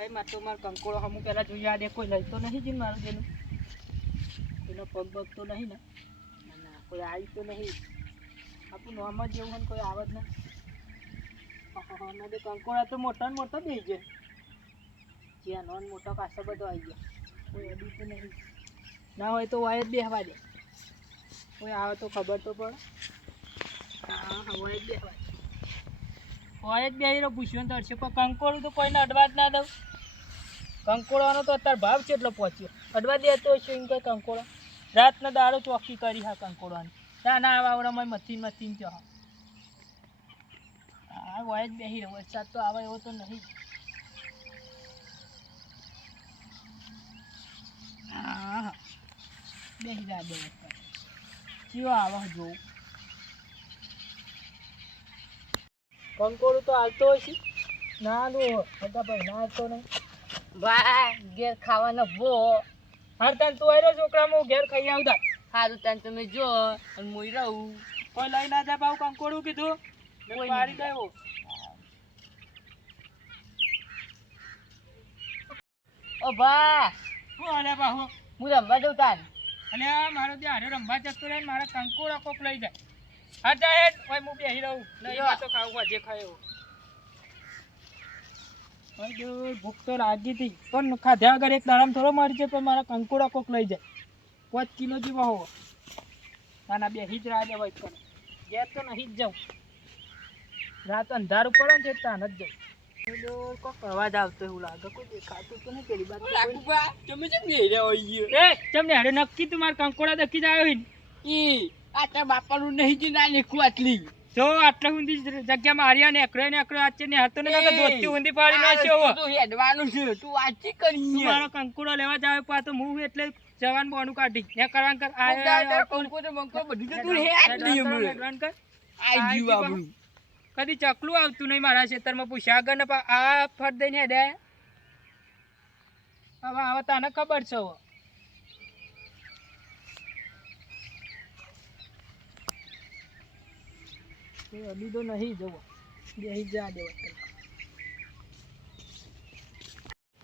આ માં તો માર કંકોળો હમું પેલા જોઈ આ દે કોઈ લઈ તો નહીં જીન મારું જેનું એનો પગ બગ તો નહીં ને ના કોઈ આવી તો નહીં આપણું નોર્મલ જેવું હોય કોઈ આવત ના હા કંકોળા તો મોટા ને મોટા દઈ જાય જ્યાં નોન મોટા પાછા બધો આવી ગયા કોઈ અડી તો નહીં ના હોય તો વાય જ બેહવા દે કોઈ આવે તો ખબર તો પડે હા હા વાય જ બેહવા દે હોય જ બેહીરો પૂછ્યો ને તરશે પણ કંકોળું તો કોઈને અડવા જ ના દઉં કંકોળાનો તો અત્યારે ભાવ કેટલો પહોંચ્યો અડવા દેતો હશે એમ કોઈ કંકોળો રાતનો દાડો ચોખ્ખી કરી હા કંકોળાની ના આવડામાં મથીન ચો હા હોય જ બેહી રહ્યો વરસાદ તો આવે એવો તો નહીં હા બેહી રહ્યા બે ચિયો આવે જોવું કંકોડું તો હાલતો હોય છે ના લો બધા ભાઈ ના હાલતો નહીં વાહ ઘેર ખાવાનો બો હાર તાન તું આવ્યો છોકરામાં ઘેર ખાઈ આવતા સારું તાન તમે જો અને હું રહું કોઈ લઈ ના જાય બાવ કંકોડું કીધું પાડી દેવો ઓ ભા શું હાલે બાહુ હું રમવા જઉં તાન અને મારો ત્યાં હારે રંભા જતો રહે મારા કંકોડા કોક લઈ જાય હા જાય ભાઈ હું બેસી રહું નહીં તો ખાવું જે ખાય ભૂખ તો લાગી હતી પણ ખાધ્યા વગર એક દાડામાં થોડો મરી જાય પણ મારા કંકોડા કોક લઈ જાય 5 કિલો જેવા હોવો નાના બેસી જ રાહ દેવાય પણ ઘેર તો નહીં જ જાઉં રાત અંધારું પડે ને તાન જ જાઉં કોક અવાજ આવતો એવું લાગે કોઈ દેખાતું તો નહીં પેલી બાદ તમે જેમ બેહી રહ્યા હોય એ તમને હારે નક્કી તું મારા કંકોડા દખી જ આવ્યો ઈ આ તાર બાપાનું નહીં જ ના નીકળું આટલી જો આટલા ઊંધી જગ્યામાં હાર્યા ને એકડે આચે ને હાથ તો ને દોસ્તી ઊંધી પાડી નાખ્યો તું હેડવાનું છે તું વાંચી કરી મારો કંકોડો લેવા જાવ પા તો હું એટલે જવાન બોનું કાઢી ને કરવાન કર કંકોડો મંકો બધું તો તું હેડ નહીં કરવાન કર આઈ જીવ આપણું કદી ચકલું આવતું નહીં મારા ખેતરમાં પૂછ્યા આગળ ને આ ફટ દઈને હેડે હવે હવે તને ખબર છે અલી તો નહીં જવો બેહી જા દેવા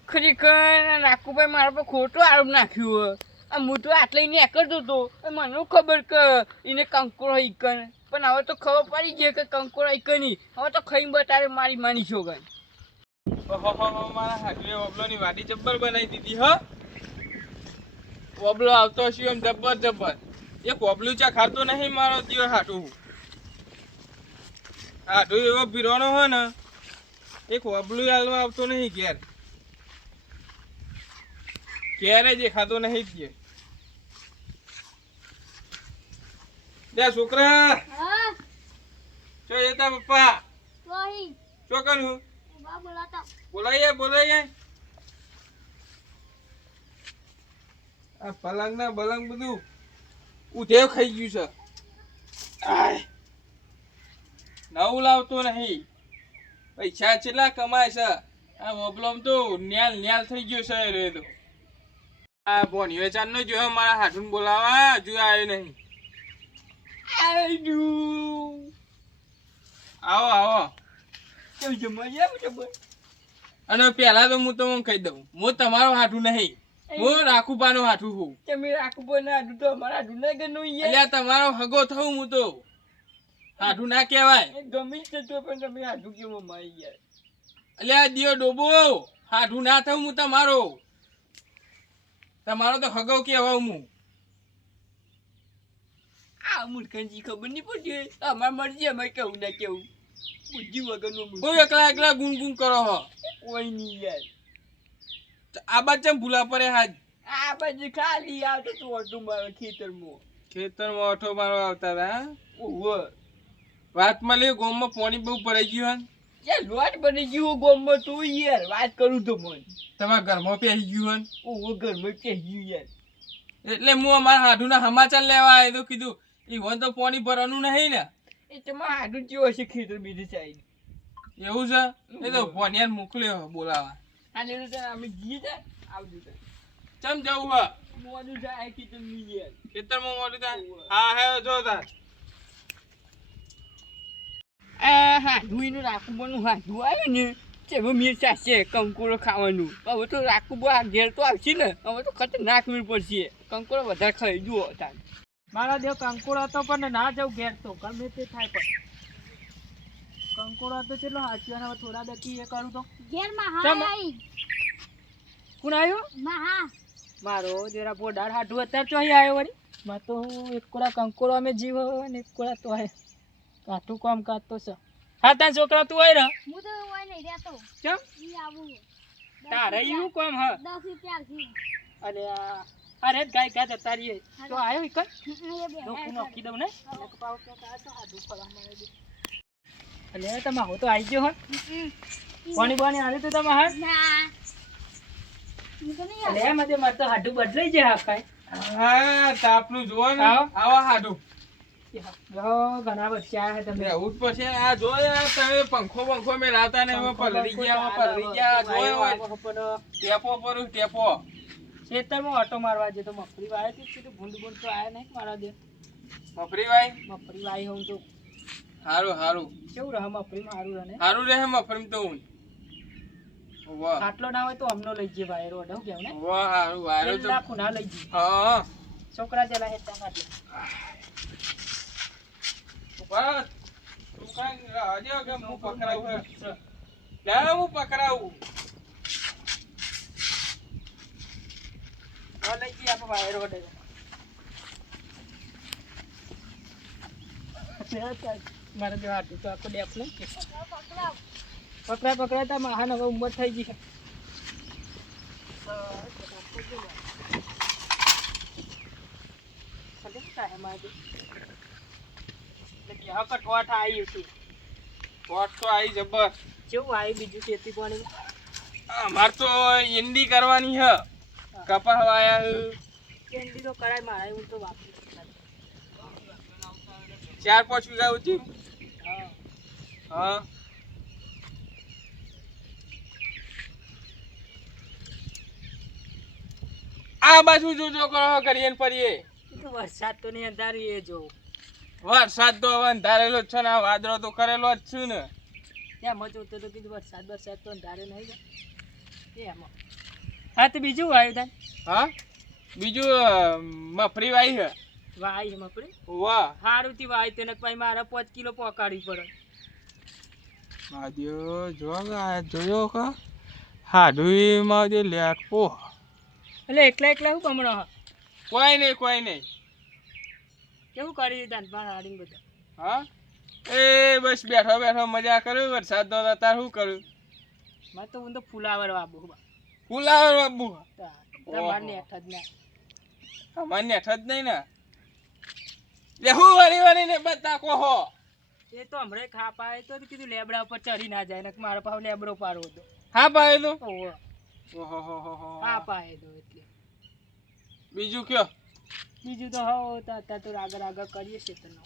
ખરેખર નાકુભાઈ મારા પર ખોટો આરોપ નાખ્યો હું તો આટલે એને એકરતો હતો મને ખબર કે એને કંકોડો ઈકન પણ હવે તો ખબર પડી ગઈ કે કંકોડો ઈકની હવે તો ખાઈ બતારે મારી માની છોકન મારા હાટલે ઓબલોની વાડી જબ્બર બનાવી દીધી હો ઓબલો આવતો હશે એમ જબ્બર એક ઓબલું ચા ખાતો નહીં મારો જીવ હાટું એવો પીરવાનો હોય ને એક ઓબલું હાલવા આવતો નહીં ઘેરે જે ખાતો નહીં જ લે છોકરા ચો જતા પપ્પા શું કરું બોલાઈએ આ પલંગ ના બલંગ બધું ઉધેવ ખાઈ ગયું છે નવું લાવતો નહીં પૈસા કેટલા કમાય છે આ પ્રોબ્લેમ તો ન્યાલ થઈ ગયો છે રે તો આ ભોનિયો ચાંદ નો જોયો મારા હાથું બોલાવા હજુ આવ્યો નહીં આવો અને પેલા તો હું તમને કહી દઉં હું તમારો હાથું નહીં હું રાખુપાનો હાથું છું તમે રાખુપાનો હાથું તો અમારા હાથું ના ગણું એટલે તમારો હગો થવું હું તો હાથું ના કહેવાય ગમી જતો પણ તમે હાથું કેવો મારી યાર એટલે આ દિયો ડોબો હાથું ના થવું હું તમારો તો હગો કેવા હું આ મૂર્ખનજી ખબર નહીં પડતી અમાર મરજી અમારે કેવું ના કેવું બુદ્ધિ વગરનું કોઈ એકલા ગુણ કરો હો કોઈ નહીં યાર આ બાદ ચમ ભૂલા પડે હાજ આ બાજુ ખાલી આવતો તું ઓટો મારો ખેતરમાં ઓઠો મારો આવતા હતા ઓહો વાતમાં લે ગોમમાં પાણી બહુ પડી ગયું યાર લોટ બની ગયું ગોમમાં તું યાર વાત કરું તો મન તમારા ઘરમાં પહેરી ગયું ઓહો ઘરમાં પહેરી ગયું યાર એટલે હું અમારા હાડુના સમાચાર લેવા આવ્યો તો કીધું ઈવન તો પાણી ભરવાનું નહીં ને એ તમારા હાડું જેવો હશે ખેતર બીજું ચાઈ એવું છે એ તો ભણિયાર મોકલ્યો બોલાવા આને તો અમે ગીએ છે આવજો તો ચમ જવું હા મોડું જાય ખેતર ની યાર ખેતરમાં મોડું થાય હા હે જો તાર હાડું એનું રાખવું બનું હાડું આવ્યું ને ચેમાં મિર્ચા છે કંકોડો ખાવાનું હવે તો રાખવું બહુ આ ઘેર તો આવશે ને હવે તો ખતરનાક મીર પડશે કંકોડો વધારે ખાઈ જુઓ તાર મારા દેવ કંકોડો હતો પણ ના જાઉં ઘેર તો ગમે તે થાય પણ કંકોડો હતો ચેટલો હાચવાનો થોડા બેકી એ કરું તો ઘેર માં ચમ. હા આઈ કોણ આવ્યો માં હા મારો જરા બોડાર હાડું અત્યારે તો અહીં આવ્યો વળી માં તો એક કોળા કંકોડો અમે જીવ ને એક કોળા તો આય કાઠું કામ કાઢતો છે હા તાર છોકરા તું આય રહ હું તો ઓય નહીં રહેતો ચમ ઈ આવું તારે એવું કામ હ 10 રૂપિયા થી અરે અરે ગાય ગાય તારી તો આવ્યો ઈ કર એ બે નોકી નોકી દઉં ને એટલે તો પાવ કે આ તો હાડું ફળા મારે દે અલે તમા હો તો આવી ગયો હો પાણી પાણી આલે તો તમા હા ના હું તો નહીં અલે મતે માર તો હાડું બદલાઈ જાય હા કાય હા તાપનું જુઓ ને આવો. આવા હાડું જો ઘણા બચ્ચા હે તમે રહેવું જ પછી આ જો યાર તમે પંખો મેલાવતા ને એમાં પલળી ગયા ટેપો પર ટેપો ખેતરમાં ઓટો મારવા જે તો મફરી વાય હતી તો ભૂંડ ભૂંડ તો આયા નહીં મારા દે મફરી ભાઈ મફરી વાય હું તો હારું કેવું રહે મફરી મારું રહે હારું રહે મફરી તો હું વાહ આટલો ના હોય તો અમનો લઈ જઈએ ભાઈ રોડ હું કેવું ને વાહ હારું વાયરો તો લાખું ના લઈ જઈએ હા છોકરા જલા હેતા કાઢે બસ તું કાંઈ રાજો કે હું પકડાવું લે હું પકડાવું હા લઈ જઈએ આપણે ભાઈ રોડ મારે જો હાથું તો આખો ડેપ નહીં પકડાતા મહાન હવે ઉંમર થઈ ગઈ છે કઠવાટ આવી હતી વોટ તો આવી જબર કેવું આવ્યું બીજું ખેતી પાણી અમાર તો ઈંડી કરવાની હે કપા વાયા કેન્ડી તો કરાય મારે હું તો વાપરી 4-5 વીઘા ઉતી હા હા આ બાજુ જોજો કરો કરીએ ને પરીએ એ તો વરસાદ તો નહીં અંધારી એ જોવું વરસાદ તો હવે અંધારેલો જ છે ને આ વાદળો તો કરેલો જ છું ને એમાં જોતો તો કીધું વરસાદ તો અંધારે નહીં જાય એમાં હા તો બીજું આવ્યું તાન હા બીજું મફરી વાઈ હે વાય એમાં આપણે વાહ સારું થી વાય તેને પછી મારે 5 કિલો પકાડવી પડે માદ્યો જોયો કા હાડુઈમાં જે લેટપો એટલે એકલા શું કમણો હા કોઈ નહીં કેવું કરી તાન પણ હાડીને બધા હા એ બસ બેઠો મજા કર્યો વરસાદ નો તાર શું કર્યું મારે તો હું તો ફુલાવર વાબુ ફુલાવર બાબુ તમારે ને હેઠ જ ના અમારી નેઠ જ નહીં ને લે હું વળી ને બધા કોહો એ તો હમણાં ખા પાય તો કીધું લેબડા ઉપર ચડી ના જાય ને મારા પાસે લેબડો પાડવો હતો હા પાય તો ઓહો ઓહો હા પાય તો એટલે બીજું કયો બીજું તો હો અત્યારે તો આગળ કરીએ છે તને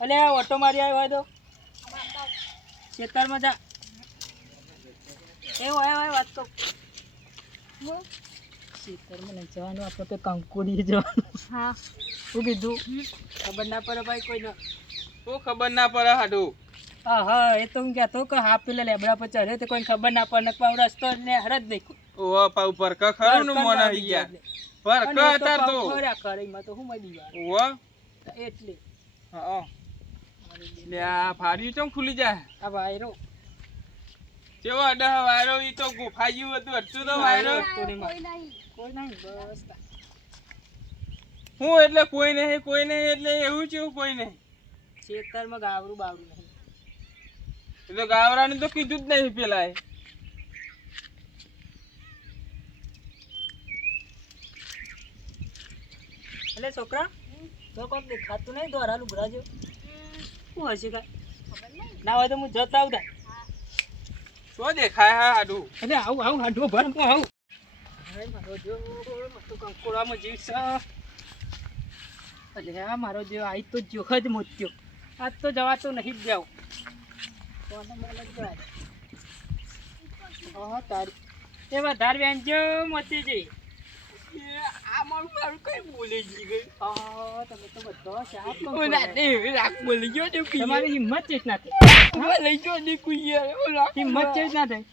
અલે ઓટો મારી આવ્યો હોય તો ખેતરમાં જા એવું હોય વાત તો ખેતરમાં નહીં જવાનું આપણે તો કંકુડી જવાનું હા શું કીધું ખબર ના પડે ભાઈ કોઈને શું ખબર ના પડે હાડું હા હા એ તો હું કહેતો કે હા પેલા લેબડા પર ચડે તો કોઈ ખબર ના પડે પાવ રસ્તો ને હર જ નહીં ઓવા પાઉ પર ક ખરું ને મોન આવી ગયા પર ક તાર તો ખરા ખરીમાં તો હું મળી ગયા ઓવા એટલે હા લે આ ફાડ્યું ચમ ખુલી જાય આ વાયરો કેવો અડહ વાયરો ઈ તો ગુફાયું હતું અટતું તો વાયરો કોઈ નહીં કોઈ નહીં બસ હું એટલે કોઈ નહીં એટલે એવું છે કોઈ નહીં ખેતરમાં ગાવરું બાવરું નહીં એ તો ગાવરાનું તો કીધું જ નહીં પેલા એટલે છોકરા તો કોઈક દેખાતું નહીં દોરા લુગડા જેવું શું હશે કાંઈ ના હોય તો હું જતા આવતા શું દેખાય હા હાડું એટલે આવું હાડું ભર હું આવું મારો જો કંકોડામાં જીવ છે એટલે હા મારો જો આઈ તો જોખ જ મોત્યો આજ તો જવાતો નહીં જ જાવ તારી એ વધારે વેંજો મોતી જઈ આ મારું કઈ બોલે ગઈ તમે તો બધો સાથ રાખ બોલી ગયો તમારી હિંમત જ નથી ઉભા લઈ ગયો નીકળી યાર ઓલા હિંમત છે જ ના થાય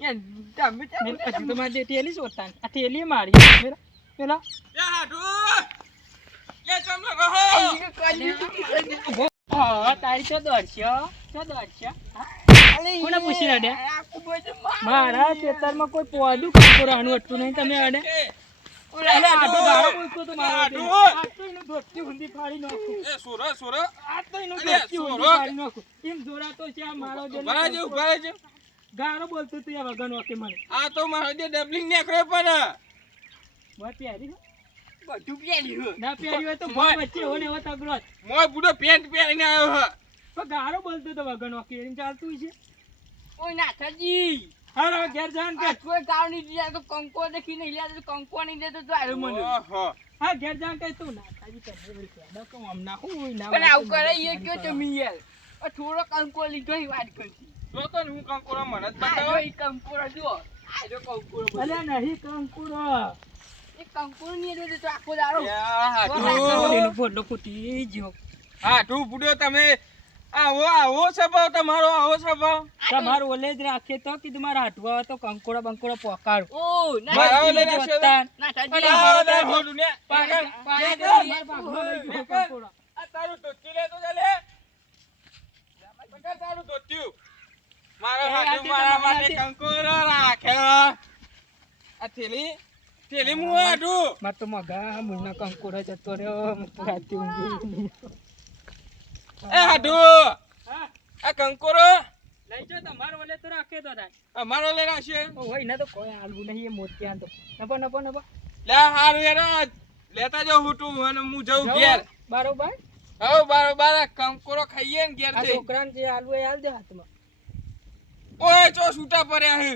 યાર તમે મેં હજુ તો મારી થેલી શોધતા આ થેલી મારી પેલા પેલા એ હાડુ એ તમને રહો હા તારી તો દોડશો કોને પૂછી અડે મારા ખેતરમાં કોઈ પોદું કંકોરાનું અટતું નહીં તમે અડે એટલે આટો ગાળો બોલતો તો મારો આટો. આટો એનું ધોતી ઊંધી ફાડી નાખું એ સોરો સોરો આટો એનું અરે, ધોતી ઊંધી સોરો. ફાડી નાખું એમ જોરાતો છે આ મારો જે ઉભા રહેજો ઉભા રહેજો ગાળો બોલતો તું એ વગર નોકે મને આ તો મારો જે ડબલિંગ નીકળ્યો પણ બોલ પ્યારી હો? બધું પહેર્યું ના પ્યારી હોય તો ભોય વચ્ચે એવો ને એવો તગડો જ. મોય બુડો પેન્ટ પહેરીને આવ્યો હ પણ ગાળો બોલતો તો વગર નોકે એમ ચાલતું છે ઓય નાથાજી હાલો ઘેર જાન કે કોઈ ગાવ નહીં દીધા તો કંકો દેખી નહીં લ્યા તો કંકો નહીં દેતો તો આયો મને ઓહો હા ઘેર જાન કે તું ના તાજી કરે બોલ કે ડકો આમ ના હોય ના પણ આવું કરે એ કયો તમે યાર આ થોડો કંકો લીધો એ વાત કરતી જો તો ને હું કંકોરો મને જ આ બતાવો જો ઈ કંકોરો જો આ જો કંકોરો બધો. અલ્યા નહીં કંકુરો એ કંકોરો નહીં દેતો તો આખો દાડો એનો પોટલો ફૂટી ગયો હાડુ બુડો તમે આવો સ્વભાવ તમારો આવો સ્વભાવ તમારું ઓલે જ રાખે તો કીધું મારા હાટવા તો કંકોડા બંકોડા પોકાડ ઓ મારા ઓલે નાથાજી રાખશો તો? નાથાજી અરે, મારો મારો તો હોડું ને પાગલ પાગલ. મારા ભાગમાં લઈ ગયો કંકોડો. આ તારું ધોતી લેતો ચાલે બકા તારું ધોત્યું મારો એ હાડુ આથી મારા તમારા માટે આથી. કંકોરો રાખ્યો આ થેલી મુ હાડુ માર તો મગા મુન્ના કંકોડા જતો રહ્યો હું તો રાતે ઊંઘી એ હાડુ હા આ કંકોરો લઈ જો તમારો ઓલે તો રાખે તો થાય અમારો લઈ રાખશે ઓ હોય ના તો કોઈ આલવું નહીં એ મોતિયા તો નપો લે હારું યાર લેતા જાવ હુટું અને હું જઉં ઘેર બરોબર હવે બાર આ કંકોરો ખાઈએ ને ઘેર આ થી છોકરાને જે આલવું એ આલ દે હાથમાં ઓય ચો છૂટા પડ્યા હે